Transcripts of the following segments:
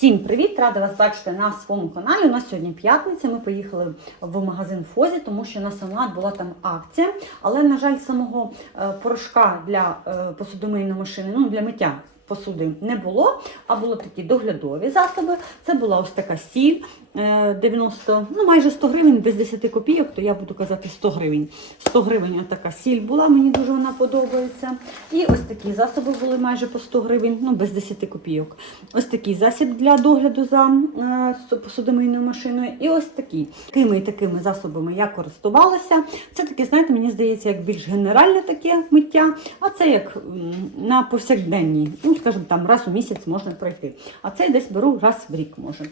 Всім привіт! Рада вас бачити на своєму каналі. У нас сьогодні п'ятниця. Ми поїхали в магазин Фозі, тому що на Санлад була там акція. Але, на жаль, самого е, порошка для е, посудомийної машини, ну для миття посуди не було, а були такі доглядові засоби. Це була ось така сіль е, 90, ну майже 100 гривень, без 10 копійок, то я буду казати 100 гривень. 100 гривень така сіль була, мені дуже вона подобається. І ось такі засоби були майже по 100 гривень, ну без 10 копійок. Ось такий засіб для догляду за е, посудомийною машиною. І ось такі. Такими і такими засобами я користувалася. Це таке, знаєте, мені здається, як більш генеральне таке миття, а це як на повсякденній, ну, скажімо, там раз у місяць можна пройти. А цей десь беру раз в рік може.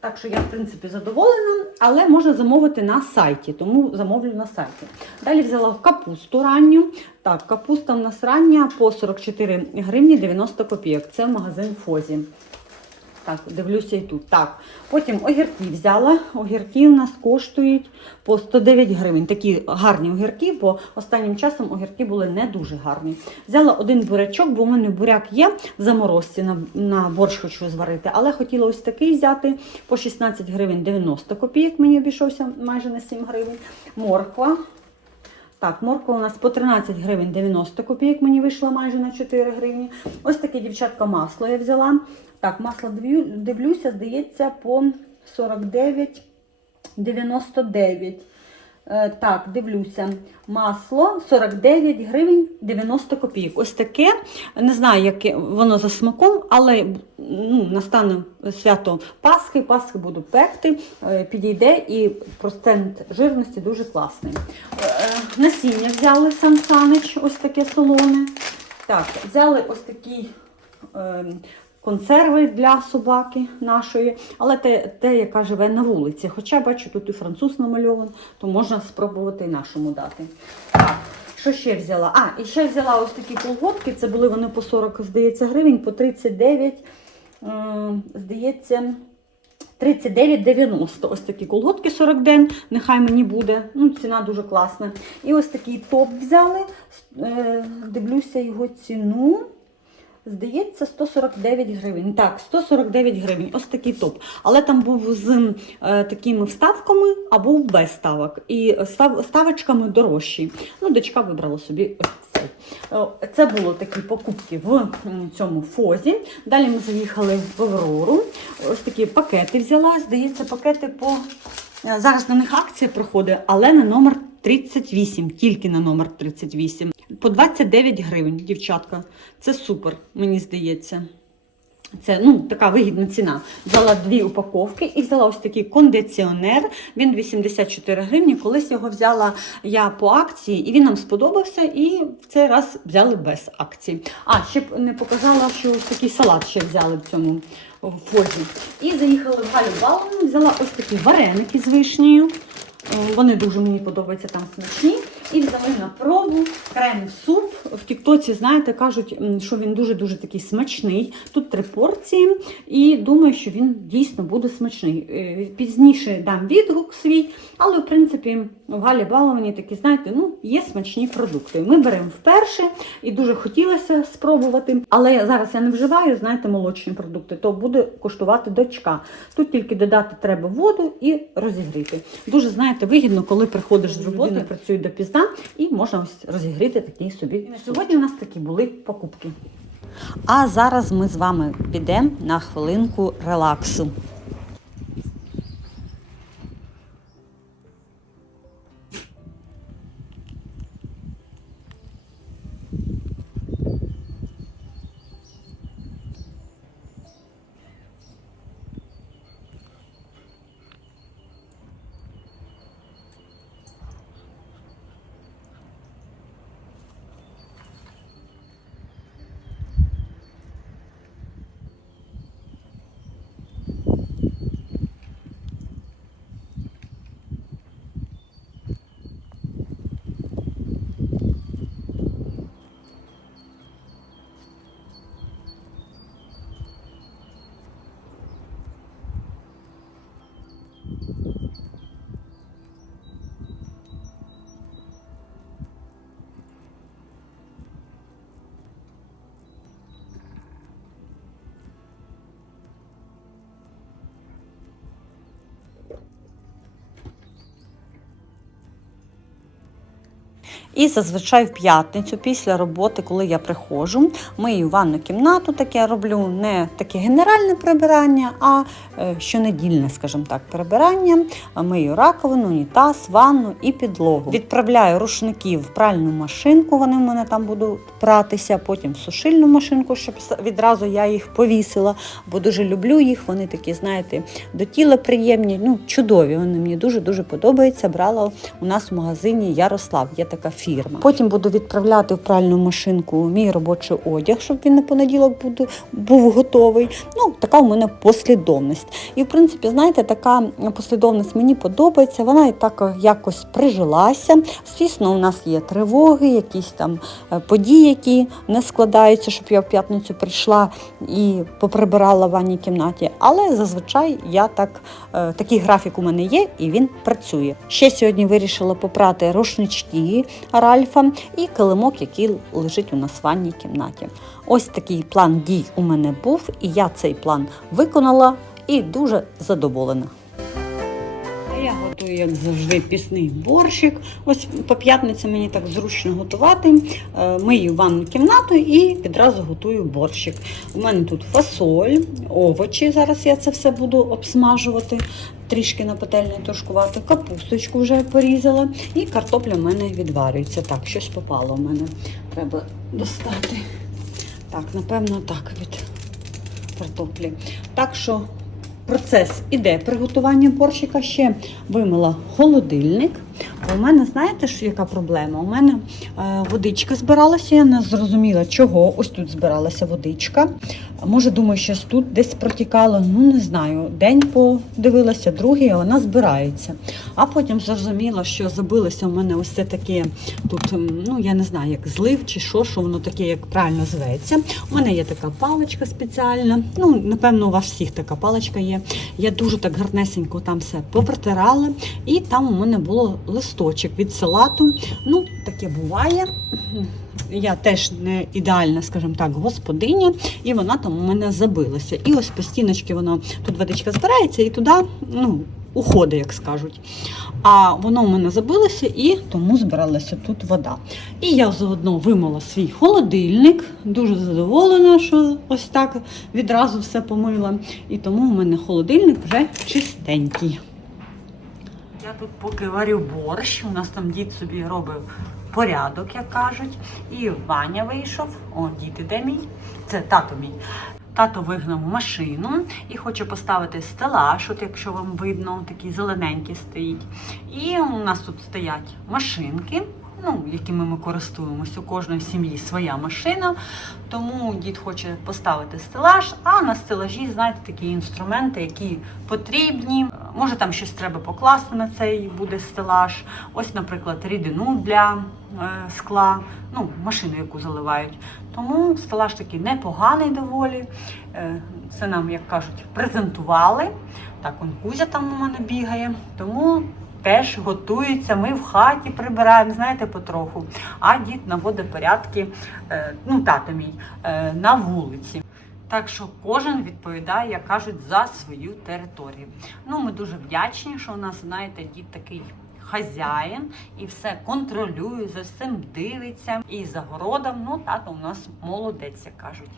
Так що я, в принципі, задоволена, але можна замовити на сайті, тому замовлю на сайті. Далі взяла капусту ранню. Так, капуста в нас рання по 44 гривні 90 копійок. Це в магазин Фозі. Так, дивлюся і тут. Так. Потім огірки взяла. Огірки у нас коштують по 109 гривень. Такі гарні огірки, бо останнім часом огірки були не дуже гарні. Взяла один бурячок, бо в мене буряк є в заморозці на, на борщ хочу зварити. Але хотіла ось такий взяти по 16 гривень 90 копійок. Мені обійшовся майже на 7 гривень. Морква. Так, морква у нас по 13 гривень 90 копійок, мені вийшла майже на 4 гривні. Ось таке дівчатка масло я взяла. Так, масло дивлюся, здається, по 49,99. Е, Так, дивлюся. Масло 49 гривень 90 копійок. Ось таке. Не знаю, яке воно за смаком, але ну, настане свято Пасхи, Пасхи буду пекти, е, підійде і процент жирності дуже класний. Е, Насіння взяли Сан Санич, ось таке солоне. Так, взяли ось такий. Е, Консерви для собаки нашої, але те, те, яка живе на вулиці. Хоча бачу, тут і француз намальований, то можна спробувати і нашому дати. Так, що ще взяла? А, і ще взяла ось такі колготки. Це були вони по 40, здається, гривень, по 39, здається, 39,90. Ось такі колготки 40 ден, нехай мені буде. Ну, ціна дуже класна. І ось такий топ взяли. Е, Дивлюся його ціну. Здається, 149 гривень. Так, 149 гривень. Ось такий топ. Але там був з е, такими вставками, а був без ставок. І став, ставочками дорожчі. Ну, дочка вибрала собі цей. Е, Це були такі покупки в цьому фозі. Далі ми заїхали в Аврору. Ось такі пакети взяла. Здається, пакети по. е, Зараз на них акція проходить, але на номер 38, тільки на номер 38. По 29 гривень, дівчатка. Це супер, мені здається. Це ну, така вигідна ціна. Взяла дві упаковки і взяла ось такий кондиціонер. Він 84 гривні. Колись його взяла я по акції, і він нам сподобався. І в цей раз взяли без акції. А, ще б не показала, що ось такий салат ще взяли в цьому фозі. І заїхали в Галю Баловну, взяла ось такі вареники з вишнею. Е, Вони дуже мені подобаються там смачні. І взяли на пробу крем суп. В Тіктоці, знаєте, кажуть, що він дуже-дуже такий смачний. Тут три порції, і думаю, що він дійсно буде смачний. Е, Пізніше дам відгук свій, але в принципі в Галі Баловані такі, знаєте, ну, є смачні продукти. Ми беремо вперше і дуже хотілося спробувати. Але зараз я не вживаю, знаєте, молочні продукти, то буде коштувати дочка. Тут тільки додати треба воду і розігріти. Дуже, знаєте, вигідно, коли приходиш з роботи, працює допізна, і можна ось розігріти такий собі. Сьогодні у нас такі були покупки. А зараз ми з вами підемо на хвилинку релаксу. І зазвичай в п'ятницю, після роботи, коли я приходжу, мию ванну кімнату, таке роблю не таке генеральне прибирання, а е, щонедільне, скажімо так, прибирання. Мию раковину, унітаз, ванну і підлогу. Відправляю рушники в пральну машинку, вони в мене там будуть пратися, потім в сушильну машинку, щоб відразу я їх повісила, бо дуже люблю їх. Вони такі, знаєте, до тіла приємні, ну чудові. Вони мені дуже дуже подобаються. Брала у нас в магазині Ярослав, є така фірма. Потім буду відправляти в пральну машинку мій робочий одяг, щоб він на понеділок буду, був готовий. Ну, така у мене послідовність. І в принципі, знаєте, така послідовність мені подобається. Вона і так якось прижилася. Звісно, у нас є тривоги, якісь там е, події, які не складаються, щоб я в п'ятницю прийшла і поприбирала в ванній кімнаті. Але зазвичай я так, е, такий графік у мене є і він працює. Ще сьогодні вирішила попрати рушнички Ральфа і килимок, який лежить у нас в ванній кімнаті. Ось такий план дій у мене був, і я цей план виконала і дуже задоволена. Готую, як завжди, пісний борщик. Ось по п'ятниці мені так зручно готувати. Е, Мию ванну кімнату і відразу готую борщик. У мене тут фасоль, овочі. Зараз я це все буду обсмажувати, трішки на пательні тушкувати. Капусточку вже порізала. І картопля в мене відварюється. Так, щось попало в мене. Треба достати. Так, напевно, так від картоплі. Так що процес іде приготування борщика. Ще вимила холодильник. У мене, знаєте, що яка проблема? У мене е, водичка збиралася, я не зрозуміла, чого. Ось тут збиралася водичка. Може, думаю, що тут десь протікало, ну не знаю. День подивилася, другий, а вона збирається. А потім зрозуміла, що забилося у мене ось це таке тут, ну я не знаю, як злив чи що, що воно таке, як правильно зветься. У мене є така паличка спеціальна. Ну, напевно, у вас всіх така паличка є. Я дуже так гарнесенько там все попротирала, і там у мене було листочок від салату. Ну, таке буває. Я теж не ідеальна, скажімо так, господиня, і вона там у мене забилася. І ось по стіночці воно тут водичка збирається і туди ну, уходить, як скажуть. А воно у мене забилося і тому збиралася тут вода. І я заодно вимила свій холодильник. Дуже задоволена, що ось так відразу все помила. І тому у мене холодильник вже чистенький. Я тут поки варю борщ, у нас там дід собі робив порядок, як кажуть. І Ваня вийшов. О, діти, де мій? Це тато мій. Тато вигнав машину і хоче поставити стелаж, от якщо вам видно, такий зелененький стоїть. І у нас тут стоять машинки, ну, якими ми користуємося. У кожної сім'ї своя машина. Тому дід хоче поставити стелаж, а на стелажі, знаєте, такі інструменти, які потрібні. Може, там щось треба покласти на цей буде стелаж. Ось, наприклад, рідину для е, скла, ну, машину, яку заливають. Тому стелаж такий непоганий доволі. Е, Це нам, як кажуть, презентували. Так, он Кузя там у мене бігає. Тому теж готується. Ми в хаті прибираємо, знаєте, потроху. А дід наводить порядки, е, ну, тато мій, на вулиці. Так що кожен відповідає, як кажуть, за свою територію. Ну, ми дуже вдячні, що у нас, знаєте, дід такий хазяїн і все контролює, за всім дивиться. І за городом, ну, тато у нас молодець, як кажуть.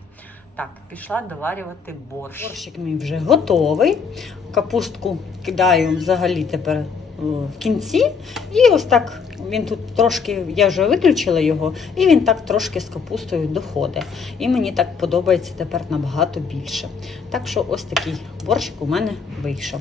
Так, пішла доварювати борщ. Борщик мій вже готовий. Капустку кидаю взагалі тепер в кінці. І ось так він тут трошки, я вже виключила його, і він так трошки з капустою доходить. І мені так подобається тепер набагато більше. Так що ось такий борщик у мене вийшов.